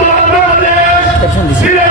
Bangladesh.